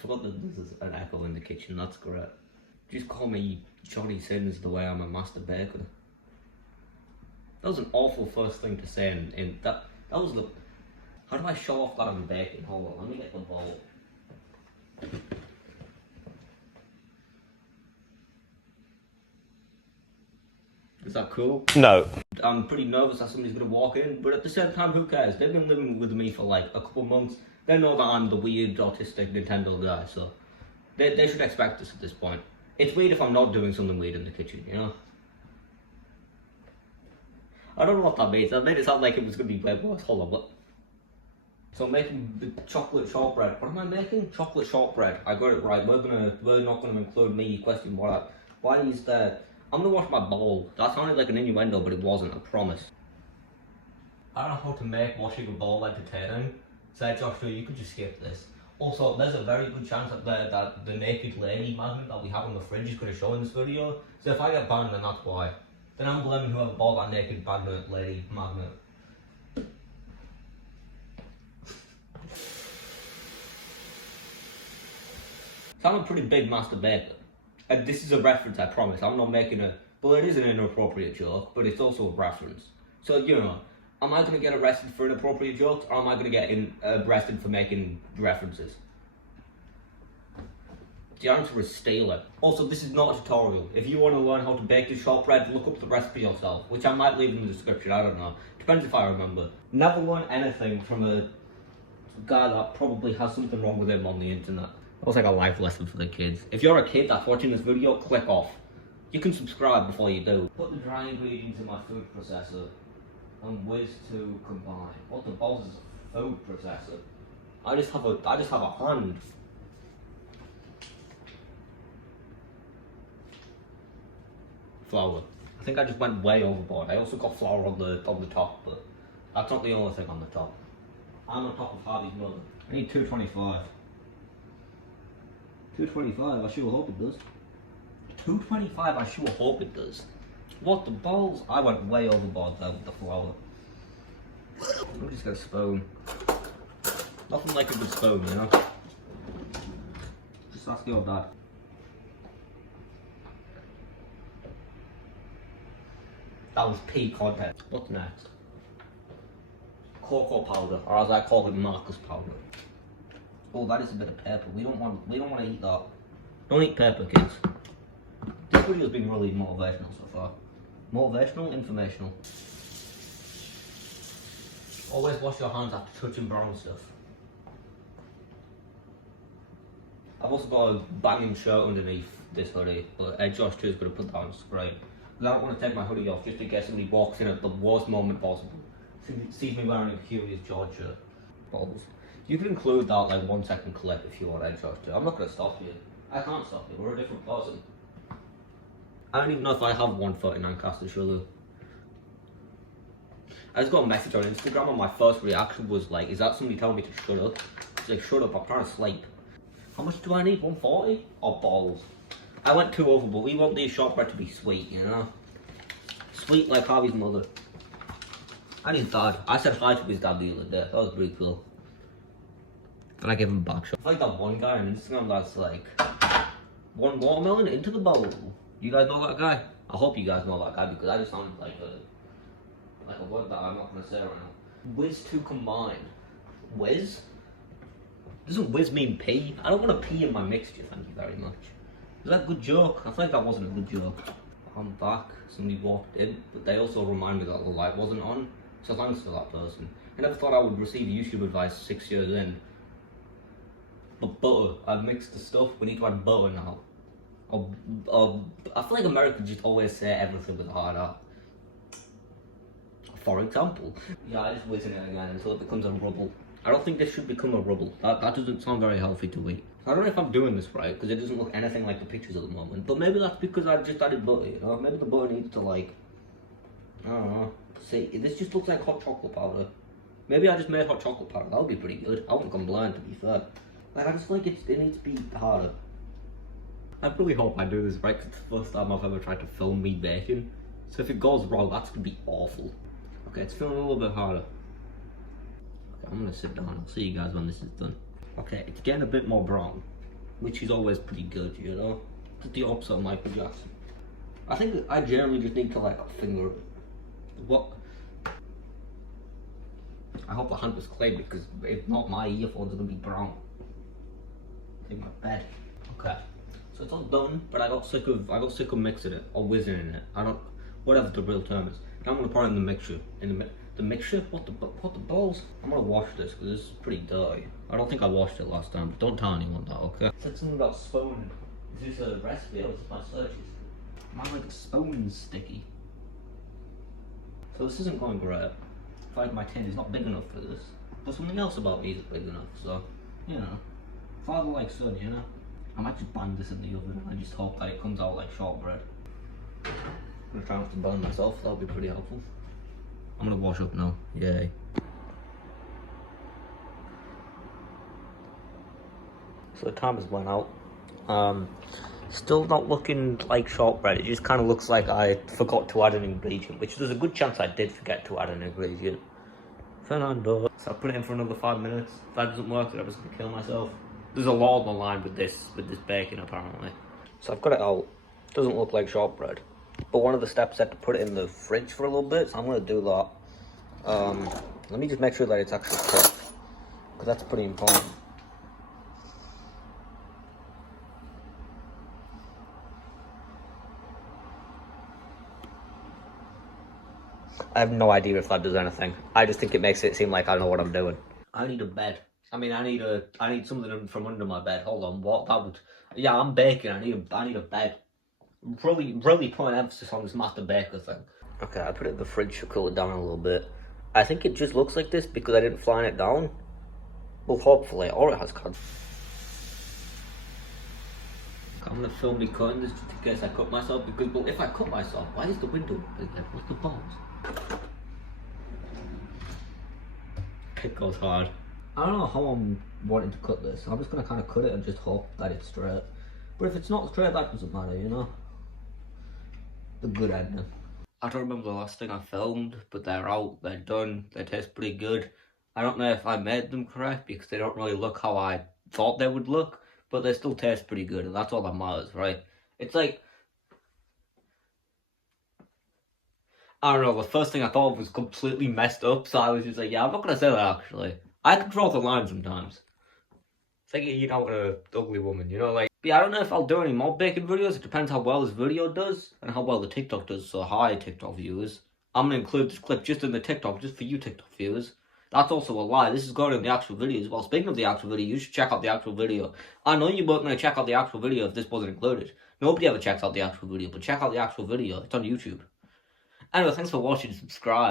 forgot that there's an echo in the kitchen, that's great. Just call me Johnny Sins the way I'm a master baker. That was an awful first thing to say, and that was the... How do I show off that I'm baking? Hold on, let me get the bowl. Is that cool? No. I'm pretty nervous that somebody's gonna walk in, but at the same time, who cares? They've been living with me for like a couple months. They know that I'm the weird, autistic Nintendo guy, so they should expect this at this point. It's weird if I'm not doing something weird in the kitchen, you know? I don't know what that means. That made it sound like it was gonna be way worse. Hold on, what? So I'm making the chocolate shortbread. What am I making? Chocolate shortbread. I got it right. We're not gonna include me. Question why is there? I'm gonna wash my bowl. That sounded like an innuendo, but it wasn't, I promise. I don't know how to make washing a bowl entertaining. So Joshua, you could just skip this. Also, there's a very good chance that the naked lady magnet that we have on the fridge is going to show in this video. So if I get banned, then that's why. Then I'm blaming whoever bought that naked magnet lady magnet. So I'm a pretty big master baker. And this is a reference, I promise. I'm not making a... Well, it is an inappropriate joke, but it's also a reference. So, you know, am I going to get arrested for inappropriate jokes, or am I going to get arrested for making references? The answer is Stealer. Also, this is not a tutorial. If you want to learn how to bake this shortbread, look up the recipe yourself, which I might leave in the description, I don't know. Depends if I remember. Never learn anything from a guy that probably has something wrong with him on the internet. That was like a life lesson for the kids. If you're a kid that's watching this video, click off. You can subscribe before you do. Put the dry ingredients in my food processor and whiz to combine. What the balls is a food processor? I just have a hand. Flour. I think I just went way overboard. I also got flour on the top, but that's not the only thing on the top. I'm on top of Harvey's mother. I need 225. 225, I sure hope it does. 225, I sure hope it does. What the balls? I went way overboard there with the flour. Let me just get a spoon. Nothing like a good spoon, you know? Just ask your dad. That was peak content. What's next? Cocoa powder, or as I call it, Marcus powder. Oh, that is a bit of pepper. We don't want to eat that. Don't eat pepper, kids. This video's been really motivational so far. Motivational, informational. Always wash your hands after touching brown stuff. I've also got a banging shirt underneath this hoodie, but Josh too is going to put that on screen. I don't want to take my hoodie off just in case somebody walks in at the worst moment possible. Sees me wearing a Curious George shirt. Balls. You can include that like 1 second clip if you want, Josh too. I'm not going to stop you. I can't stop you. We're a different person. I don't even know if I have 139 caster sugar. I just got a message on Instagram and my first reaction was like, is that somebody telling me to shut up? It's like, shut up, I'm trying to sleep. How much do I need? 140? Or balls? I went too over, but we want these shortbread to be sweet, you know? Sweet like Harvey's mother. And his dad. I said hi to his dad the other day. That was pretty cool. And I gave him a back shot. I like that one guy on Instagram that's like, 1 watermelon into the bowl. You guys know that guy? I hope you guys know that guy because I just sounded like a word that I'm not going to say right now. Whiz to combine. Whiz? Doesn't whiz mean pee? I don't want to pee in my mixture, thank you very much. Was that a good joke? I feel like that wasn't a good joke. I'm back. Somebody walked in, but they also reminded me that the light wasn't on. So thanks to that person. I never thought I would receive YouTube advice 6 years in. But butter, I've mixed the stuff. We need to add butter now. I feel like Americans just always say everything with a hard R. For example. Yeah, I just whizzing it again until it becomes a rubble. I don't think this should become a rubble. That doesn't sound very healthy to eat. I don't know if I'm doing this right, because it doesn't look anything like the pictures at the moment. But maybe that's because I just added butter, you know? Maybe the butter needs to like, I don't know. See, this just looks like hot chocolate powder. Maybe I just made hot chocolate powder. That would be pretty good. I wouldn't complain, to be fair. Like, I just like it needs to be harder. I really hope I do this right, because it's the first time I've ever tried to film me baking. So if it goes wrong, that's going to be awful. Okay, it's feeling a little bit harder. Okay, I'm going to sit down. I'll see you guys when this is done. Okay, it's getting a bit more brown. which is always pretty good, you know? Just the opposite of Michael Jackson. I think I generally just need to like finger it. What? I hope the hand was clean because if not, my earphones are gonna be brown. Take my bed. Okay, so it's all done, but I got sick of mixing it or whizzing in it. Whatever the real term is. Now I'm gonna pour it in the mixture. The mixture? What the balls? I'm gonna wash this because this is pretty dirty. I don't think I washed it last time. But don't tell anyone that, okay? It said something about spoon. Is this a recipe or is this my searches? Mine like a spoon sticky. So this isn't going great. I feel like my tin is not big enough for this. But something else about me is big enough, so, you know. Father like son, you know. I might just bang this in the oven and I just hope that it comes out like shortbread. I'm gonna try not to burn myself, that would be pretty helpful. I'm gonna wash up now, yay. So the timer's went out. Still not looking like shortbread, it just kind of looks like I forgot to add an ingredient, which there's a good chance I did forget to add an ingredient. Fernando. So I put it in for another 5 minutes. If that doesn't work, then I'm just gonna kill myself. There's a law on the line with this bacon apparently. So I've got it out. Doesn't look like shortbread. But one of the steps said to put it in the fridge for a little bit, so I'm gonna do that. Let me just make sure that it's actually cooked, because that's pretty important. I have no idea if that does anything. I just think it makes it seem like I know what I'm doing. I need a bed. I mean, I need something from under my bed. Hold on, what? That would... Yeah, I'm baking. I need a bed. Really putting emphasis on this master baker thing. Okay, I put it in the fridge to cool it down a little bit. I think it just looks like this because I didn't fly it down. Well, hopefully, or it has cod. I'm gonna film me cutting this just in case I cut myself, because well, if I cut myself, why is the window big then? What's the balls? It goes hard. I don't know how I'm wanting to cut this. I'm just gonna kind of cut it and just hope that it's straight. But if it's not straight, that doesn't matter, you know? The good ending. I don't remember the last thing I filmed, but they're out, they're done, they taste pretty good. I don't know if I made them correct because they don't really look how I thought they would look, but they still taste pretty good, and that's all that matters, right? It's like, I don't know, the first thing I thought of was completely messed up, so I was just like, yeah, I'm not gonna say that actually. I can draw the line sometimes. It's like eating out an ugly woman, you know, like. But yeah, I don't know if I'll do any more baking videos. It depends how well this video does and how well the TikTok does. So hi, TikTok viewers. I'm gonna include this clip just in the TikTok, just for you TikTok viewers. That's also a lie. This is going in the actual video as well. Speaking of the actual video, you should check out the actual video. I know you weren't gonna check out the actual video if this wasn't included. Nobody ever checks out the actual video, but check out the actual video. It's on YouTube. Anyway, thanks for watching. Subscribe.